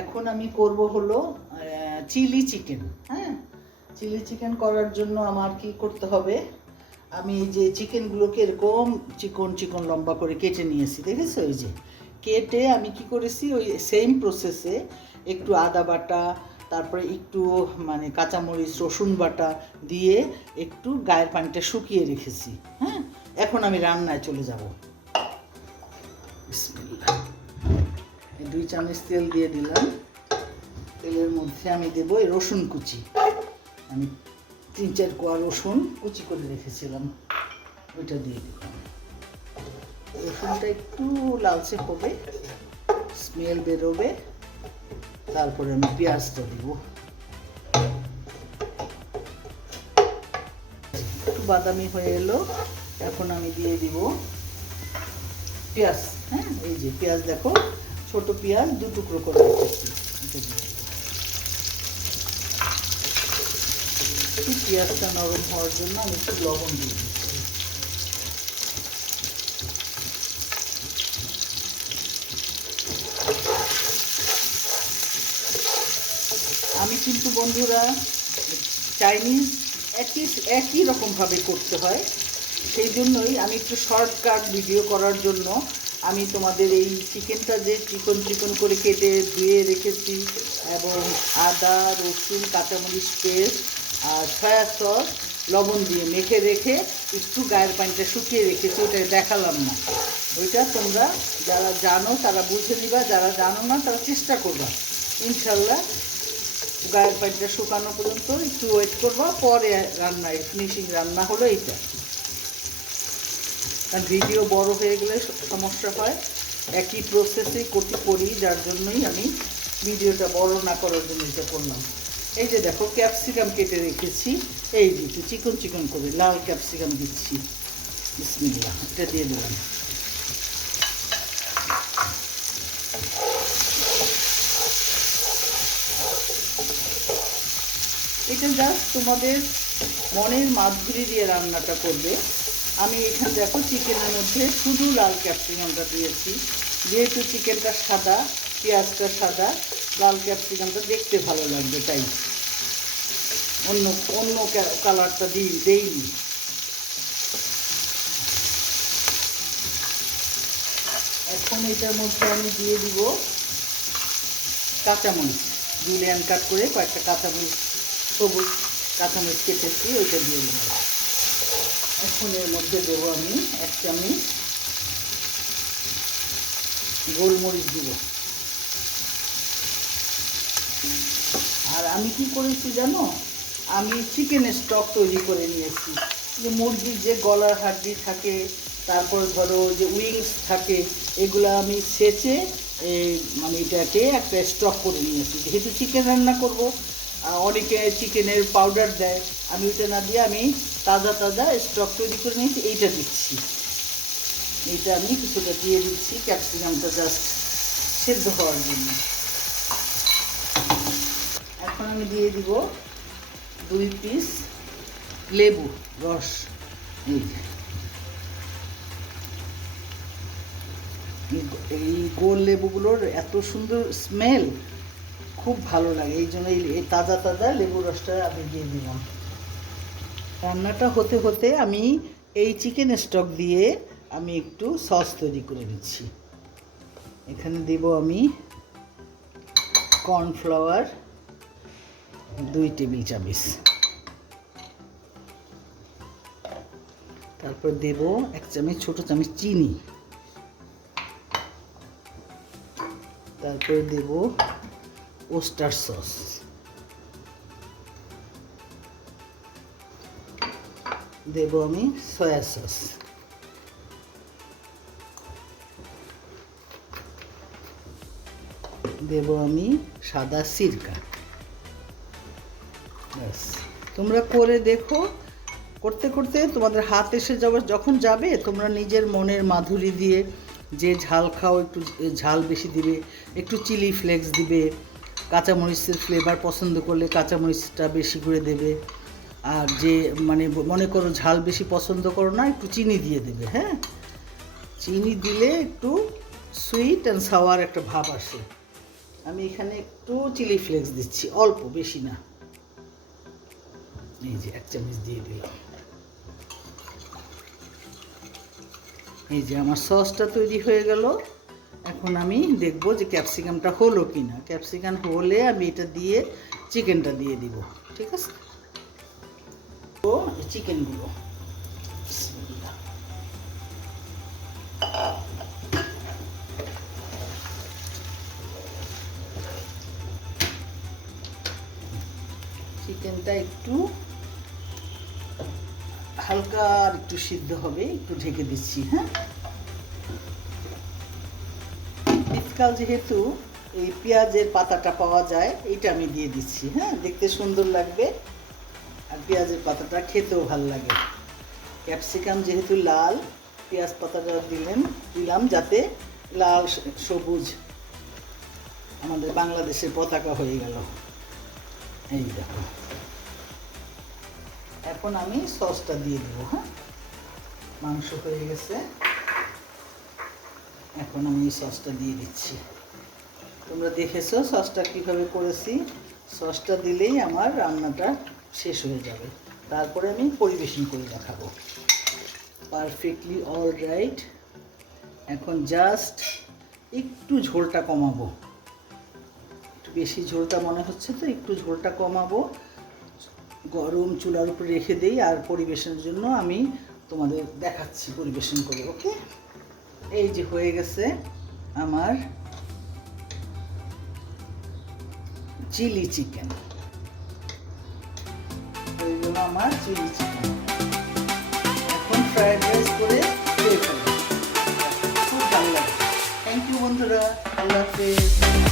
এখন আমি করব হলো চিলি চিকেন। হ্যাঁ, চিলি চিকেন করার জন্য আমার কি করতে হবে, আমি এই যে চিকেনগুলোকে এরকম চিকন চিকন লম্বা করে কেটে নিয়েছি, দেখেছো? এই যে কেটে আমি কি করেছি, ওই সেম প্রসেসে একটু আদা বাটা, তারপরে একটু মানে কাঁচামরিচ রসুন বাটা দিয়ে একটু গায়ের পানিটা শুকিয়ে রেখেছি। হ্যাঁ, এখন আমি রান্নায় চলে যাব। বিসমিল্লাহ। 2 চামচ তেল দিয়ে দিলাম। তেলের মধ্যে আমি দেবো এই রসুন কুচি। আমি 3-4 কোয়া রসুন কুচি করে রেখেছিলাম, ওইটা দিয়ে দিলাম। রসুনটা একটু লালচে হবে, স্মেল বেরোবে, তারপরে আমি পেঁয়াজটা দিব। একটু বাদামি হয়ে এলো, এখন আমি দিয়ে দিব পেঁয়াজ। হ্যাঁ, এই যে পেঁয়াজ দেখো, ছোট পেঁয়াজ 2 টুকরো করে রেখেছি। একটু পেঁয়াজটা নরম হওয়ার জন্য আমি একটু লবণ দিয়ে দিচ্ছি। আমি কিন্তু বন্ধুরা চাইনিজ একই রকমভাবে করতে হয়, সেই জন্যই আমি একটু শর্টকাট ভিডিও করার জন্য আমি তোমাদের এই চিকেনটা যে চিকন চিকন করে কেটে ধুয়ে রেখেছি এবং আদা রসুন কাঁচামরিচ পেস্ট আর সয়া সস লবণ দিয়ে মেখে রেখে একটু গায়ের পানিটা শুকিয়ে রেখেছি, ওটা দেখালাম না। ওইটা তোমরা যারা জানো তারা বুঝে নিবা, যারা জানো না তারা চেষ্টা করবা। ইনশাল্লাহ গায়ের পানিটা শুকানো পর্যন্ত একটু ওয়েট করবা, পরে রান্নায় ফিনিশিং রান্না হলো এইটা। কারণ ভিডিও বড় হয়ে গেলে সমস্যা হয়, একই প্রসেসেই করি, যার জন্যই আমি ভিডিওটা বড় না করার জন্য এটা করলাম। এই যে দেখো ক্যাপসিকাম কেটে রেখেছি, এই যে একটু চিকন চিকন করে লাল ক্যাপসিকাম দিচ্ছি। বিসমিল্লাহ, এটা দিয়ে দিলাম। এটা জাস্ট তোমাদের মনের মাধুরী দিয়ে রান্নাটা করবে। আমি এখানে দেখো চিকেনের মধ্যে শুধু লাল ক্যাপসিকামটা দিয়েছি, যেহেতু চিকেনটা সাদা, পেঁয়াজটা সাদা, লাল ক্যাপসিকামটা দেখতে ভালো লাগবে তাই অন্য কালারটা দেইনি। এখন এটার মধ্যে আমি দিয়ে দিব কাঁচামরিচ, জুলিয়ান কাট করে কয়েকটা কাঁচামরিচ, সবুজ কাঁচামরিচ কেটেছি, ওইটা দিয়ে দিলাম। এখন এর মধ্যে দেবো আমি 1 চামচ গোলমরিচ দিব। আর আমি কি করেছি জানো, আমি চিকেনের স্টক তৈরি করে নিয়েছি। যে মুরগির যে গলার হাড্ডি থাকে, তারপর ধরো যে উইংস থাকে, এগুলো আমি সেচে মানে এটাকে একটা স্টক করে নিয়েছি। যেহেতু চিকেন রান্না করব, অনেকে চিকেনের পাউডার দেয়, আমি ওইটা না দিয়ে আমি তাজা তাজা স্টক তৈরি করে নিয়েছি, এইটা দিচ্ছি। এইটা আমি কিছুটা দিয়ে দিচ্ছি ক্যাপসিকামটা জাস্ট সেদ্ধ হওয়ার জন্য। এখন আমি দিয়ে দিব 2 পিস লেবু রস। এই গোল লেবুগুলোর এত সুন্দর স্মেল, খুব ভালো লাগে, এই জন্য এই তাজা তাজা লেবু রসটা আমি দিয়ে দিলাম। রান্নাটা হতে হতে আমি এই চিকেন স্টক দিয়ে আমি একটু সস তৈরি করে নিচ্ছি। এখানে দেব আমি কর্নফ্লাওয়ার 2 টেবিল চামচ, তারপর দেব 1 চামচ ছোট চামচ চিনি, তারপরে দেব ওস্টার সস, দেব আমি সয়া সস, দেব আমি সাদা সিরকা। ব্যাস, তোমরা করে দেখো, করতে করতে তোমাদের হাত এসে যখন যাবে, তোমরা নিজের মনের মাধুরী দিয়ে, যে ঝাল খাও একটু ঝাল বেশি দিবে, একটু চিলি ফ্লেক্স দিবে, কাঁচামরিচের ফ্লেভার পছন্দ করলে কাঁচামরিচটা বেশি করে দেবে, আর যে মানে মনে করো ঝাল বেশি পছন্দ করো না, একটু চিনি দিয়ে দেবে। হ্যাঁ, চিনি দিলে একটু সুইট অ্যান্ড সাওয়ার একটা ভাব আসে। আমি এখানে একটু চিলি ফ্লেক্স দিচ্ছি, অল্প, বেশি না। এই যে 1 চামচ দিয়ে দিলাম। এই যে আমার সসটা তৈরি হয়ে গেল। এখন আমি দেখব যে ক্যাপসিকামটা হলো কি না। ক্যাপসিকাম হলে আমি এটা দিয়ে চিকেনটা দিয়ে দিব, ঠিক আছে? তো চিকেনগুলো চিকেনটা একটু হালকা আর একটু সিদ্ধ হবে, একটু ঢেকে দিচ্ছি। হ্যাঁ, শীতকাল যেহেতু এই পেঁয়াজের পাতাটা পাওয়া যায়, এইটা আমি দিয়ে দিচ্ছি। হ্যাঁ, দেখতে সুন্দর লাগবে আর পেঁয়াজের পাতাটা খেতেও ভালো লাগে। ক্যাপসিকাম যেহেতু লাল, পেঁয়াজ পাতাটা দিলাম যাতে লাল সবুজ আমাদের বাংলাদেশের পতাকা হয়ে গেল। এই দেখো, এখন আমি সসটা দিয়ে দেব। হ্যাঁ, মাংস হয়ে গেছে, এখন আমি এই সসটা দিয়ে দিচ্ছি। তোমরা দেখেছো সসটা কীভাবে করেছি। সসটা দিলেই আমার রান্নাটা শেষ হয়ে যাবে, তারপরে আমি পরিবেশন করে দেখাবো। Perfectly all right. এখন জাস্ট একটু ঝোলটা কমাবো, একটু বেশি ঝোলটা মনে হচ্ছে তো একটু ঝোলটা কমাবো। গরম চুলার উপরে রেখে দেই আর পরিবেশনের জন্য আমি তোমাদের দেখাচ্ছি পরিবেশন করে। ওকে, এই যে হয়ে গেছে আমার চিলি চিকেন, হয়ে গেল আমার চিলি চিকেন। এখন ফ্রাইড রাইস করে খেয়ে ফেলবো, খুব ভালো লাগে। থ্যাংক ইউ বন্ধুরা, আল্লাহ হাফেজ।